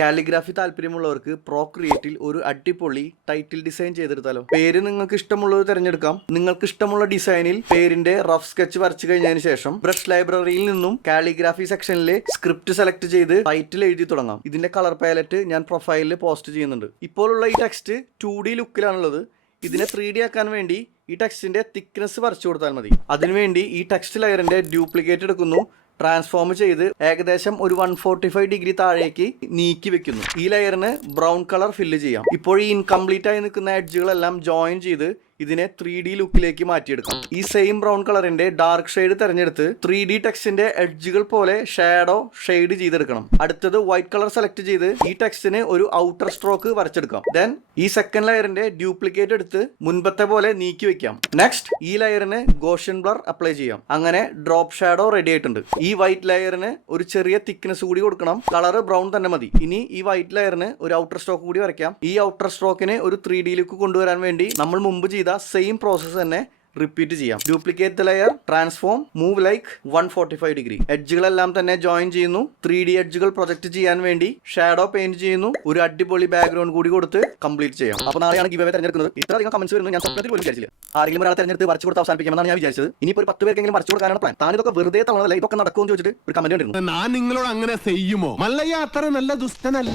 Calligraphy താല്പര്യമുള്ളവർക്ക് പ്രോക്രിയേറ്റിൽ ഒരു അടിപൊളി ടൈറ്റിൽ ഡിസൈൻ ചെയ്തെടുത്താലോ. പേര് നിങ്ങൾക്ക് ഇഷ്ടമുള്ളത് തിരഞ്ഞെടുക്കാം. നിങ്ങൾക്ക് ഇഷ്ടമുള്ള ഡിസൈനിൽ പേരിന്റെ റഫ് സ്കെച്ച് വരച്ചു കഴിഞ്ഞതിന് ശേഷം ബ്രഷ് ലൈബ്രറിയിൽ നിന്നും കാലിഗ്രാഫി സെക്ഷനിലെ സ്ക്രിപ്റ്റ് സെലക്ട് ചെയ്ത് ടൈറ്റിൽ എഴുതി തുടങ്ങാം. ഇതിന്റെ കളർ പാലറ്റ് ഞാൻ പ്രൊഫൈലിൽ പോസ്റ്റ് ചെയ്യുന്നുണ്ട്. ഇപ്പോഴുള്ള ഈ ടെക്സ്റ്റ് 2D ലുക്കിലാണുള്ളത്. ഇതിനെ 3D ആക്കാൻ വേണ്ടി ഈ ടെക്സ്റ്റിന്റെ തിക്നെസ് വരച്ചു കൊടുത്താൽ മതി. അതിനുവേണ്ടി ഈ ടെക്സ്റ്റ് ലെയറിന്റെ ഡ്യൂപ്ലിക്കേറ്റ് എടുക്കുന്നു, ട്രാൻസ്ഫോം ചെയ്ത് ഏകദേശം ഒരു 145 ഡിഗ്രി താഴേക്ക് നീക്കി വെക്കുന്നു. ഈ ലെയറിന് ബ്രൗൺ കളർ ഫില്ല് ചെയ്യാം. ഇപ്പോൾ ഈ ഇൻകംപ്ലീറ്റ് ആയി നിൽക്കുന്ന എഡ്ജുകളെല്ലാം ജോയിൻ ചെയ്ത് ഇതിനെ 3D ലുക്കിലേക്ക് മാറ്റിയെടുക്കാം. ഈ സെയിം ബ്രൗൺ കളറിന്റെ ഡാർക്ക് ഷെയ്ഡ് തിരഞ്ഞെടുത്ത് 3D ടെക്സ്റ്റിന്റെ എഡ്ജുകൾ പോലെ ഷാഡോ ഷെയ്ഡ് ചെയ്തെടുക്കണം. അടുത്തത് വൈറ്റ് കളർ സെലക്ട് ചെയ്ത് ഈ ടെക്സ്റ്റിന് ഒരു ഔട്ടർ സ്ട്രോക്ക് വരച്ചെടുക്കാം. ദെൻ ഈ സെക്കൻഡ് ലെയറിന്റെ ഡ്യൂപ്ലിക്കേറ്റ് എടുത്ത് മുൻപത്തെ പോലെ നീക്കി വെക്കാം. നെക്സ്റ്റ് ഈ ലെയറിന് ഗോഷ്യൻ ബ്ലർ അപ്ലൈ ചെയ്യാം. അങ്ങനെ ഡ്രോപ്പ് ഷാഡോ റെഡി ആയിട്ടുണ്ട്. ഈ വൈറ്റ് ലെയറിന് ഒരു ചെറിയ തിക്നെസ് കൂടി കൊടുക്കണം. കളർ ബ്രൗൺ തന്നെ മതി. ഇനി ഈ വൈറ്റ് ലെയറിന് ഒരു ഔട്ടർ സ്ട്രോക്ക് കൂടി വരയ്ക്കാം. ഈ ഔട്ടർ സ്ട്രോക്കിന് ഒരു 3D ലുക്ക് കൊണ്ടുവരാൻ വേണ്ടി നമ്മൾ മുമ്പ് ചെയ്ത സെയിം പ്രോസസ് തന്നെ റിപ്പീറ്റ് ചെയ്യാം. Duplicate the layer, transform, move like 145 degree. എഡ്ജുകളെല്ലാം തന്നെ ജോയിൻ ചെയ്യുന്നു. 3D എഡ്ജുകൾ പ്രൊജക്ട് ചെയ്യാൻ വേണ്ടി ഷാഡോ പെയിന്റ് ചെയ്യുന്നു. ഒരു അടിപൊളി ബാക്ക്ഗ്രൗണ്ട് കൂടി കൊടുത്ത് കംപ്ലീറ്റ് ചെയ്യാം. അപ്പോൾ നാളെയാണ് ഗിവ് അവേ തിരഞ്ഞെടുക്കുന്നത്. ഇത്രയധികം കമന്റ്സ് വരുന്നു ഞാൻ സ്വപ്നത്തിൽ പോലും വിചാരിച്ചില്ല. ആരെങ്കിലും ഒരാളെ തിരഞ്ഞെടുത്ത് വരച്ചു കൊടുത്ത് അവസാനിപ്പിക്കാമെന്നാണ് ഞാൻ വിചാരിച്ചത്. ഇനിയിപ്പോൾ ഒരു 10 പേർക്കെങ്കിലും വരച്ചു കൊടുക്കാനാണ് പ്ലാൻ. താൻ ഇതൊക്കെ വെറുതെ തവണല്ലേ, ഇതൊക്കെ നടക്കുമെന്ന് ചോദിച്ചിട്ട് ഒരു കമന്റ് കണ്ടിരുന്നു. ഞാൻ നിങ്ങളോട് അങ്ങനെ ചെയ്യുമോ? മല്ലയ്യ അത്ര നല്ല ദുഷ്ടനല്ല.